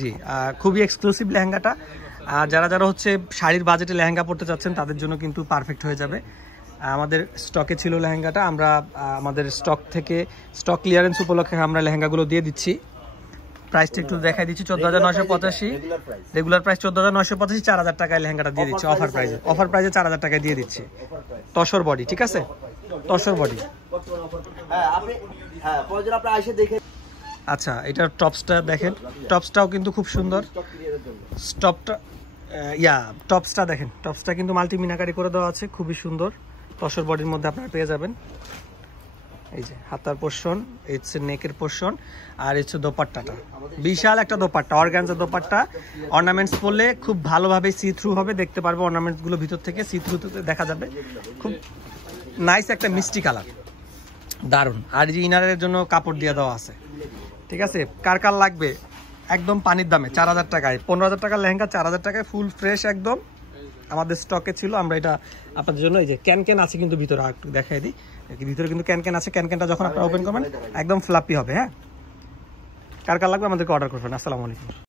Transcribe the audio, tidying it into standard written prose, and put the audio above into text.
জি, খুবই এক্সক্লুসিভ লেহেঙ্গাটা। আর যারা যারা হচ্ছে শাড়ির বাজেটে লেহেঙ্গা পড়তে চাচ্ছেন তাদের জন্য কিন্তু পারফেক্ট হয়ে যাবে। আমাদের স্টকে ছিল লেহেঙ্গাটা, আমরা আমাদের স্টক থেকে স্টক ক্লিয়ারেন্স উপলক্ষে আমরা লেহেঙ্গাগুলো দিয়ে দিচ্ছি। প্রাইসটা একটু দেখাই দিচ্ছি, 14,985 রেগুলার প্রাইস 14,985, 4,000 টাকায় লেহেঙ্গাটা দিয়ে দিচ্ছি অফার প্রাইসে 4,000 টাকায় দিয়ে দিচ্ছি। তসর বডি, ঠিক আছে, তসর বডি। আচ্ছা, এটার টপসটা দেখেন, টপসটাও কিন্তু খুব সুন্দর। টপসটা দেখেন, টপসটা কিন্তু মাল্টি মিনাকারি করে দেওয়া আছে, খুবই সুন্দর। তসর বডির মধ্যে আপনারা পেয়ে যাবেন। এই যে হাতার পোর্শন, এই হচ্ছে নেকের পোর্শন, আর হচ্ছে দোপাট্টাটা, বিশাল একটা দোপাট্টা, অর্গানজার দোপাট্টা। অর্নামেন্টস পরলে খুব ভালোভাবে সি থ্রু হবে, দেখতে পারবো অর্নামেন্টস গুলো ভিতর থেকে সি থ্রুতে দেখা যাবে। খুব নাইস একটা মিষ্টি কালার, দারুন। আর এই যে ইনারের জন্য কাপড় দিয়ে দেওয়া আছে, ঠিক আছে। কার কার লাগবে একদম পানির দামে 4,000 টাকায়, 15,000 টাকার লেহেঙ্গা 4,000 টাকায় ফুল ফ্রেশ একদম আমাদের স্টকে ছিল। আমরা এটা আপনাদের জন্য, এই যে ক্যান আছে কিন্তু ভিতরে, একটু দেখাই দিই, ভিতরে কিন্তু ক্যান আছে। ক্যানটা যখন আপনারা ওপেন করবেন একদম ফ্লাপি হবে। হ্যাঁ, কার কার লাগবে আমাদেরকে অর্ডার করবেন। আসসালামু আলাইকুম।